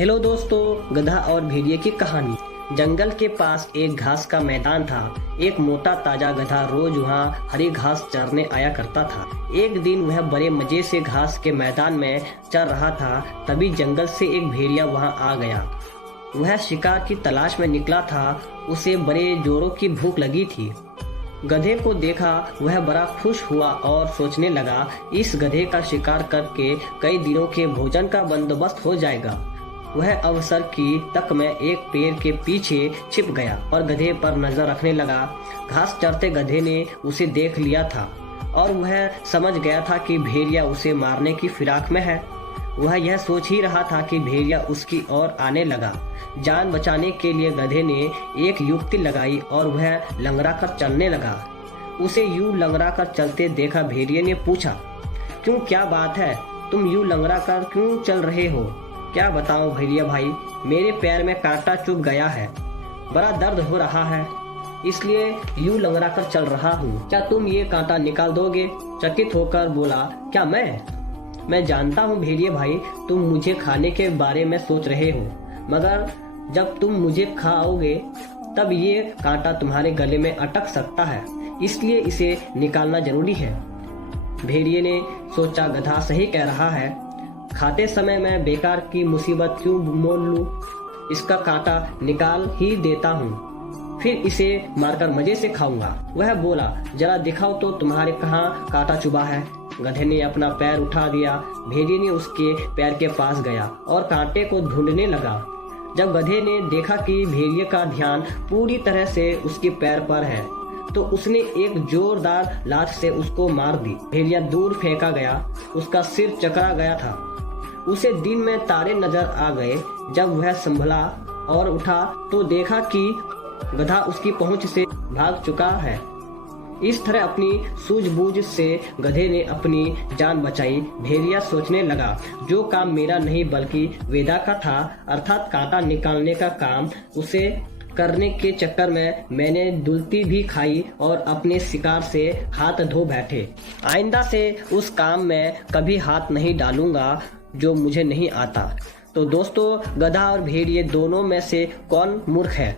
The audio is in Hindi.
हेलो दोस्तों, गधा और भेड़िए की कहानी। जंगल के पास एक घास का मैदान था। एक मोटा ताजा गधा रोज वहाँ हरी घास चरने आया करता था। एक दिन वह बड़े मजे से घास के मैदान में चर रहा था। तभी जंगल से एक भेड़िया वहाँ आ गया। वह शिकार की तलाश में निकला था। उसे बड़े जोरों की भूख लगी थी। गधे को देखा वह बड़ा खुश हुआ और सोचने लगा, इस गधे का शिकार करके कई दिनों के भोजन का बंदोबस्त हो जाएगा। वह अवसर की तक में एक पेड़ के पीछे छिप गया और गधे पर नजर रखने लगा। घास चरते गधे ने उसे देख लिया था और वह समझ गया था कि भेड़िया उसे मारने की फिराक में है। वह यह सोच ही रहा था कि भेड़िया उसकी ओर आने लगा। जान बचाने के लिए गधे ने एक युक्ति लगाई और वह लंगड़ा कर चलने लगा। उसे यूं लंगड़ा कर चलते देखा भेड़िए ने पूछा, क्यों, क्या बात है, तुम यूं लंगड़ा कर क्यों चल रहे हो? क्या बताऊं भेड़िया भाई, मेरे पैर में कांटा चुभ गया है, बड़ा दर्द हो रहा है, इसलिए यूं लंगड़ा कर चल रहा हूँ। क्या तुम ये कांटा निकाल दोगे? चकित होकर बोला, क्या मैं जानता हूँ भेड़िए भाई, तुम मुझे खाने के बारे में सोच रहे हो, मगर जब तुम मुझे खाओगे तब ये कांटा तुम्हारे गले में अटक सकता है, इसलिए इसे निकालना जरूरी है। भेड़िए ने सोचा, गधा सही कह रहा है, खाते समय मैं बेकार की मुसीबत क्यों मोल लूं? इसका कांटा निकाल ही देता हूँ, फिर इसे मारकर मजे से खाऊंगा। वह बोला, जरा दिखाओ तो तुम्हारे कहाँ कांटा चुभा है। गधे ने अपना पैर उठा दिया। भेड़िए ने उसके पैर के पास गया और कांटे को ढूंढने लगा। जब गधे ने देखा कि भेड़िए का ध्यान पूरी तरह से उसके पैर पर है, तो उसने एक जोरदार लात से उसको मार दी। भेड़िया दूर फेंका गया, उसका सिर चकरा गया था। उसे दिन में तारे नजर आ गए। जब वह संभला और उठा तो देखा कि गधा उसकी पहुंच से भाग चुका है। इस तरह अपनी सूझबूझ से गधे ने अपनी जान बचाई। भेड़िया सोचने लगा, जो काम मेरा नहीं बल्कि वेदा का था, अर्थात कांटा निकालने का काम, उसे करने के चक्कर में मैंने दुलती भी खाई और अपने शिकार से हाथ धो बैठे। आइंदा से उस काम में कभी हाथ नहीं डालूंगा जो मुझे नहीं आता। तो दोस्तों, गधा और भेड़िए दोनों में से कौन मूर्ख है?